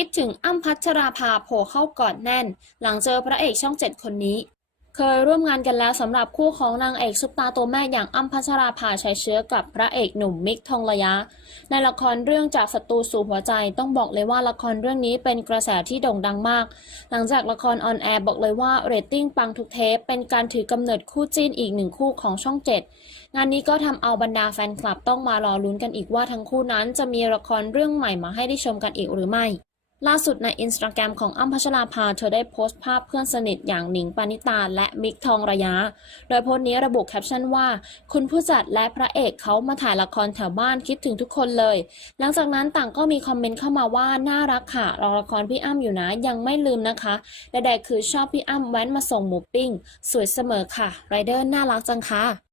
คิดถึงอ้ำพัชราภาโผล่เข้ากอดแน่น หลังเจอพระเอกช่องเจ็ดคนนี้ เคยร่วมงานกันแล้วสำหรับคู่ของนางเอกซุปตาตัวแม่อย่างอ้ำพัชราภาชัยเชื้อกับพระเอกหนุ่มมิกทองระยะ ในละครเรื่องจากศัตรูสู่หัวใจต้องบอกเลยว่าละครเรื่องนี้เป็นกระแสที่โด่งดังมาก หลังจากละครออนแอร์บอกเลยว่าเรตติ้งปังทุกเทปเป็นการถือกำเนิดคู่จิ้นอีกหนึ่งคู่ของช่องเจ็ดงานนี้ก็ทำเอาบรรดาแฟนคลับต้องมารอลุ้นกันอีกว่าทั้งคู่นั้นจะมีละครเรื่องใหม่มาให้ได้ชมกันอีกหรือไม่ ล่าสุดในอินสตาแกรมของอ้ำพัชราภาเธอได้โพสต์ภาพเพื่อนสนิทอย่างหนิงปานิตาและมิกทองระยะ โดยโพสต์นี้ระบุแคปชั่นว่า คุณผู้จัดและพระเอกเขามาถ่ายละครแถวบ้านคิดถึงทุกคนเลย หลังจากนั้นต่างก็มีคอมเมนต์เข้ามาว่า น่ารักค่ะรอละครพี่อ้ำอยู่นะ ยังไม่ลืมนะคะใดๆคือชอบพี่อ้ำแว้นมาส่งหมูปิ้ง สวยเสมอค่ะไรเดอร์น่ารักจังค่ะ